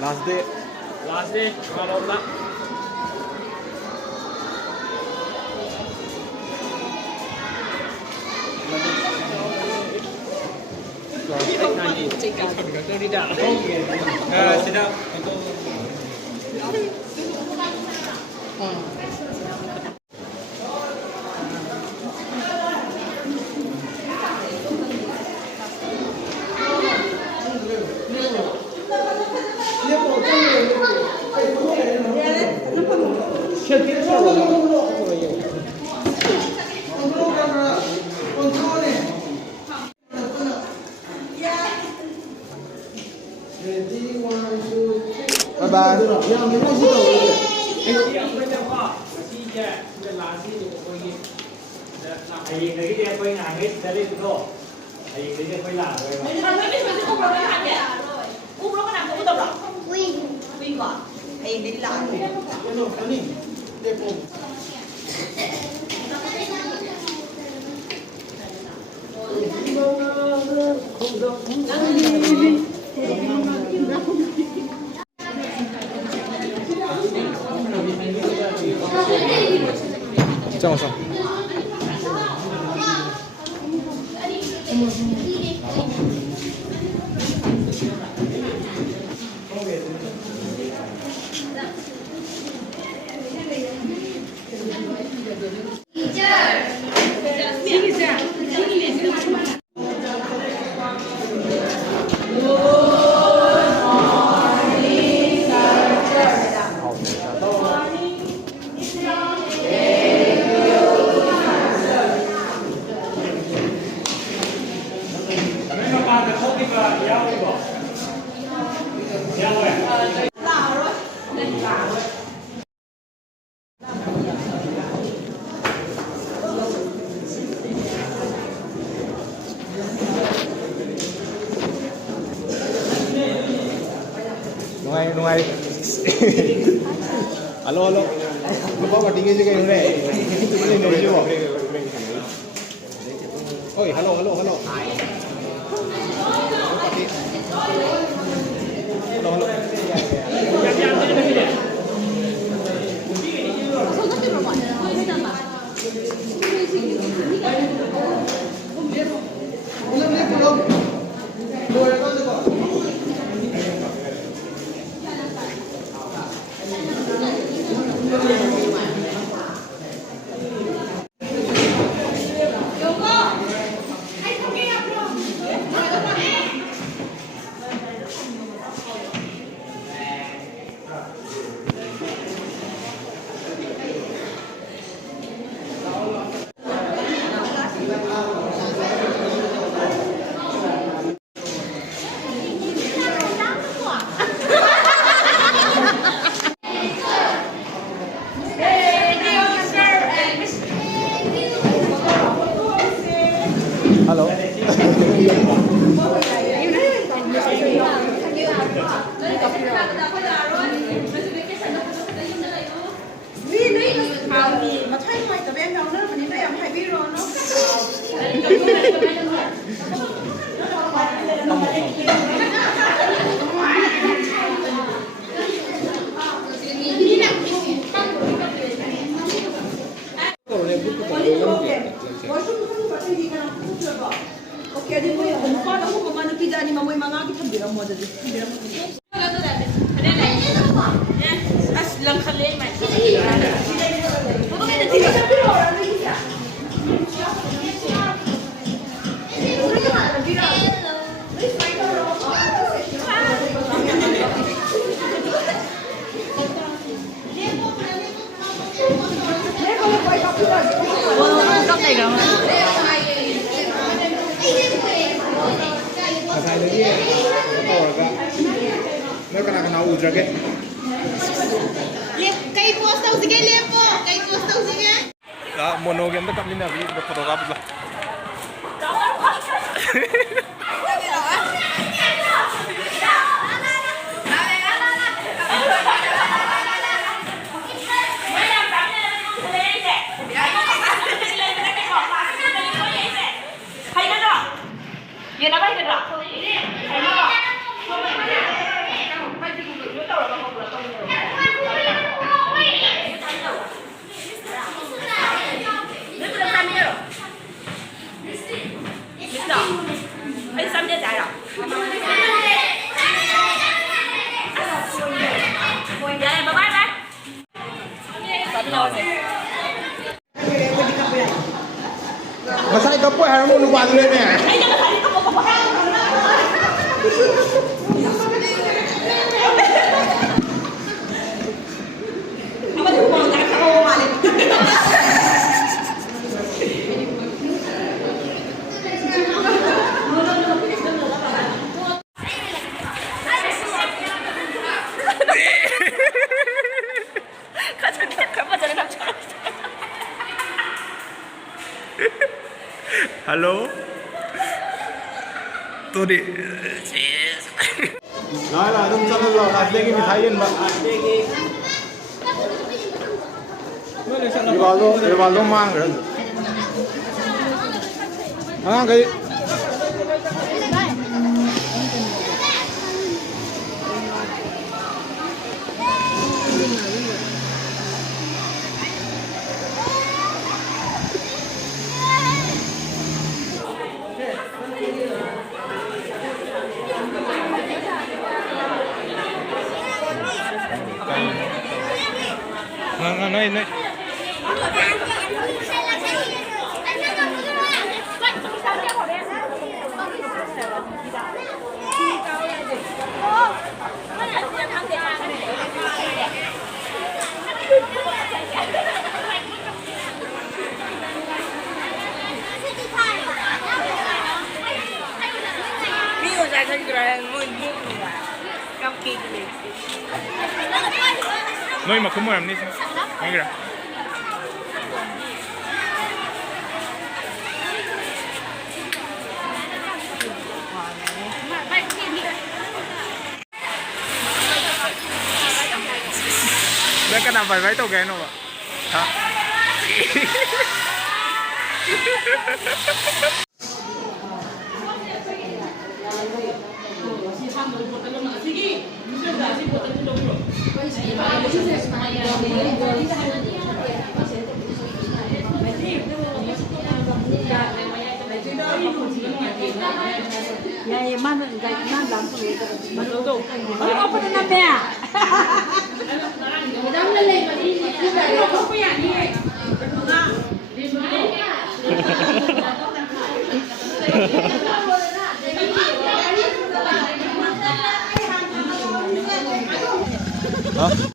Last day. Last day, kalau tak. Sedap untuk Bye-bye. Chào sao? Nungai. Halo. Lupa tinggi juga yang ini. Ini juga. Oi, halo. Halo. Nó kena udra ke? Kay post daw sige Lepo, kay post daw sige. Mono game tak mina vi photograph lah. Yan apa itu, Dra? kapwa harus lupa dulu ni. Halo. Tuh di. Lah, तुम चलो लो, आज लेके मिठाई है ना. Rivaldo mang rồi. Cái Này. Noi mà không làm đi sao? Ngay kìa. Đây cái nào phải váy tàu ghé đâu ạ? Hả? Ya, mana dalam tu itu. Mana tu? Oh, apa tu namanya? Dalam lele ni. Apa yang ni? Hah?